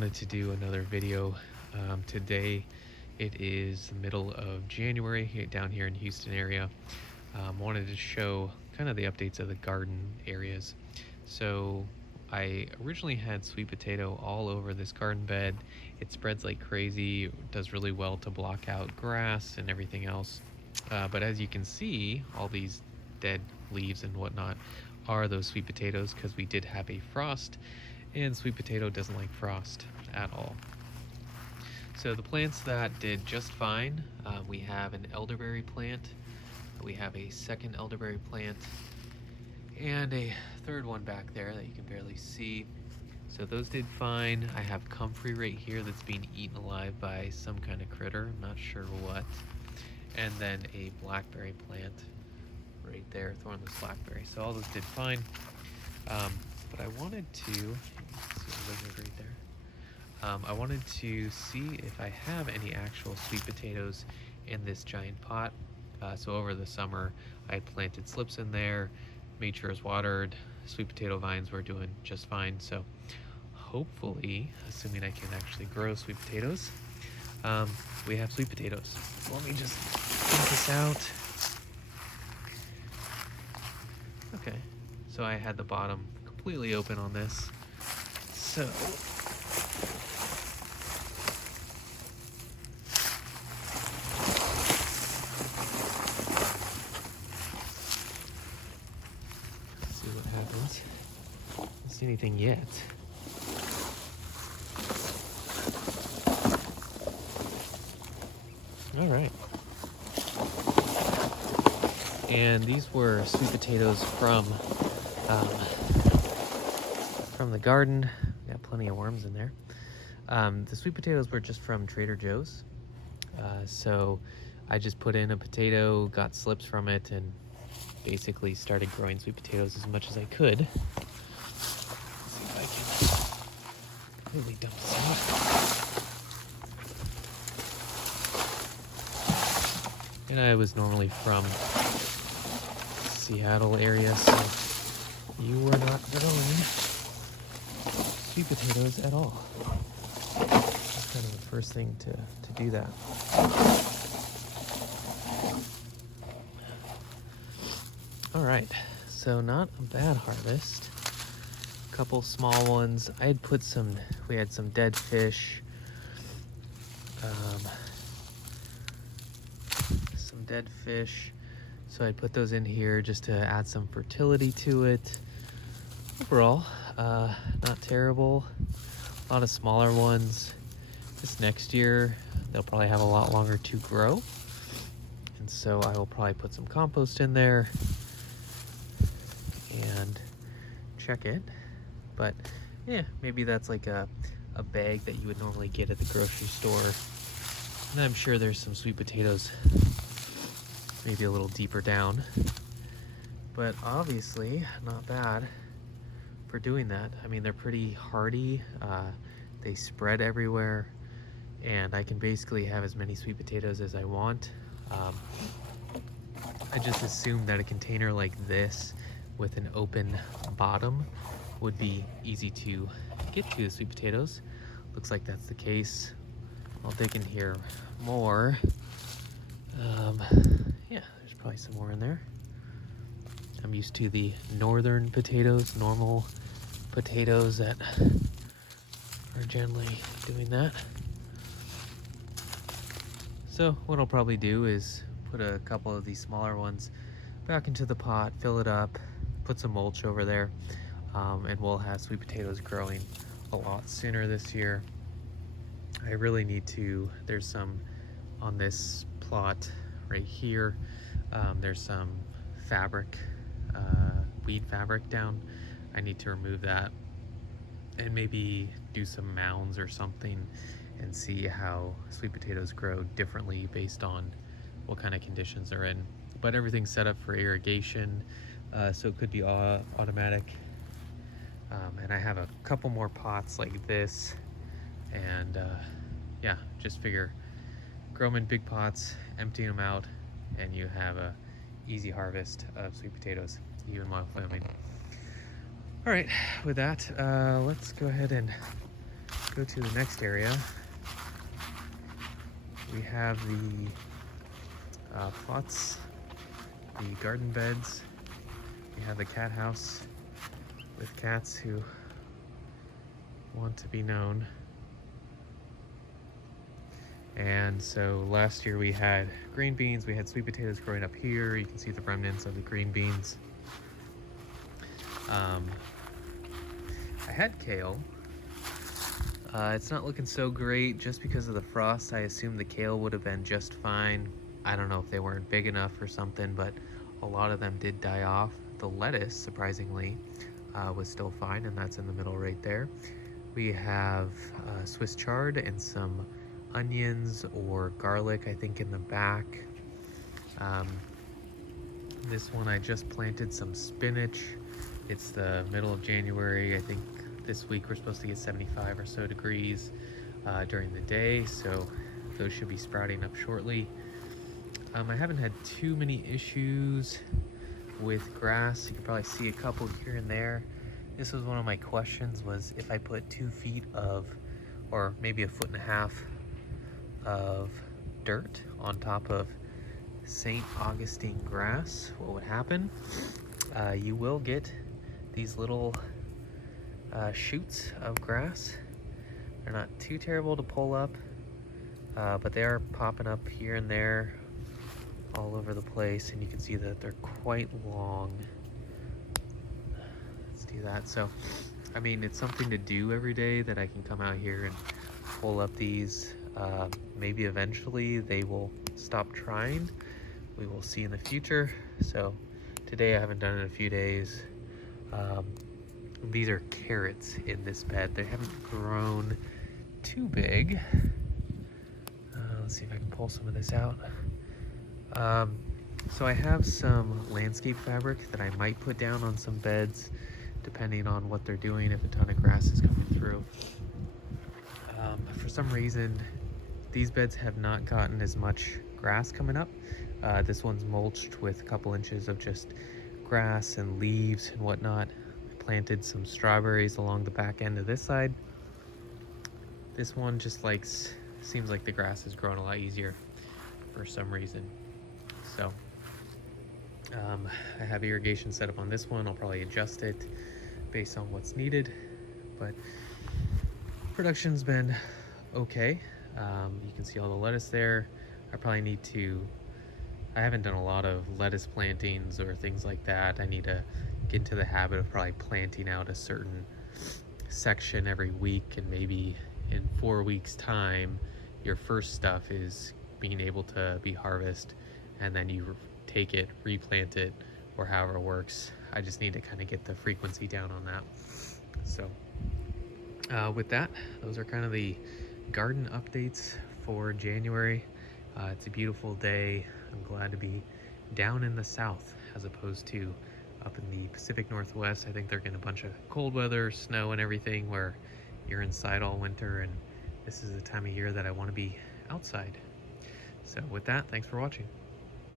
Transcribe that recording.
wanted to do another video. Today it is the middle of January down here in Houston area. Wanted to show kind of the updates of the garden areas. So I originally had sweet potato all over this garden bed. It spreads like crazy, does really well to block out grass and everything else. But as you can see, all these dead leaves and whatnot are those sweet potatoes because we did have a frost, and sweet potato doesn't like frost at all. So the plants that did just fine, we have an elderberry plant, we have a second elderberry plant, and a third one back there that you can barely see. So those did fine. I have comfrey right here that's being eaten alive by some kind of critter, I'm not sure what. And then a blackberry plant right there, thornless blackberry. So all those did fine. But I wanted to, see a lizard right there. I wanted to see if I have any actual sweet potatoes in this giant pot. So over the summer, I had planted slips in there, made sure it's watered. Sweet potato vines were doing just fine. So hopefully, assuming I can actually grow sweet potatoes, we have sweet potatoes. So let me just take this out. Okay, so I had the bottom completely open on this. So let's see what happens. Don't see anything yet. All right. And these were sweet potatoes from the garden. Got plenty of worms in there. The sweet potatoes were just from Trader Joe's. So I just put in a potato, got slips from it, and basically started growing sweet potatoes as much as I could. Let's see if I can completely dump this out. And I was normally from Seattle area, so you were not growing sweet potatoes at all. That's kind of the first thing to do that. All right, so not a bad harvest. A couple small ones. I had put we had some dead fish. Some dead fish. So I put those in here just to add some fertility to it. Overall, not terrible. A lot of smaller ones. This next year, they'll probably have a lot longer to grow. And so I will probably put some compost in there and check it. But yeah, maybe that's like a bag that you would normally get at the grocery store. And I'm sure there's some sweet potatoes maybe a little deeper down, but obviously not bad for doing that. I mean, they're pretty hardy, they spread everywhere, and I can basically have as many sweet potatoes as I want. I just assumed that a container like this with an open bottom would be easy to get to the sweet potatoes. Looks like that's the case. I'll dig in here more. Yeah, there's probably some more in there. I'm used to the northern potatoes, normal potatoes that are generally doing that. So what I'll probably do is put a couple of these smaller ones back into the pot, fill it up, put some mulch over there, and we'll have sweet potatoes growing a lot sooner this year. I really need to, there's some on this plot right here. There's some fabric, weed fabric down. I need to remove that and maybe do some mounds or something and see how sweet potatoes grow differently based on what kind of conditions they're in. But everything's set up for irrigation, so it could be automatic. And I have a couple more pots like this, and yeah, just figure grow them in big pots, empty them out, and you have a easy harvest of sweet potatoes, even while filming. All right, with that, let's go ahead and Go to the next area. We have the plots, the garden beds. We have the cat house with cats who want to be known. And so last year we had green beans, we had sweet potatoes growing up here. You can see the remnants of the green beans. I had kale. It's not looking so great just because of the frost. I assumed the kale would have been just fine. I don't know if they weren't big enough or something, but a lot of them did die off. The lettuce, surprisingly, was still fine, and that's in the middle right there. We have Swiss chard and some onions or garlic, I think, in the back. This one I just planted some spinach. It's the middle of January. I think this week we're supposed to get 75 or so degrees during the day, so those should be sprouting up shortly. I haven't had too many issues with grass. You can probably see a couple here and there. This was one of my questions, was if I put 2 feet of, or maybe 1.5 feet of dirt on top of St. Augustine grass, what would happen? You will get these little shoots of grass. They're not too terrible to pull up, but they are popping up here and there all over the place, and you can see that they're quite long. Let's do that. So, I mean, it's something to do every day, that I can come out here and pull up these. Maybe eventually they will stop trying. We will see in the future. So today I haven't done it in a few days. These are carrots in this bed. They haven't grown too big. Let's see if I can pull some of this out. So I have some landscape fabric that I might put down on some beds, depending on what they're doing, if a ton of grass is coming through. For some reason, these beds have not gotten as much grass coming up. This one's mulched with a couple inches of just grass and leaves and whatnot. I planted some strawberries along the back end of this side. This one just seems like the grass is growing a lot easier for some reason. So I have irrigation set up on this one. I'll probably adjust it based on what's needed, but production's been okay. You can see all the lettuce there. I haven't done a lot of lettuce plantings or things like that. I need to get into the habit of probably planting out a certain section every week, and maybe in 4 weeks time your first stuff is being able to be harvested, and then you take it, replant it, or however it works. I just need to kind of get the frequency down on that. So with that, those are kind of the garden updates for January. It's a beautiful day. I'm glad to be down in the south as opposed to up in the Pacific Northwest. I think they're getting a bunch of cold weather, snow and everything, where you're inside all winter, and this is the time of year that I want to be outside. So with that, thanks for watching.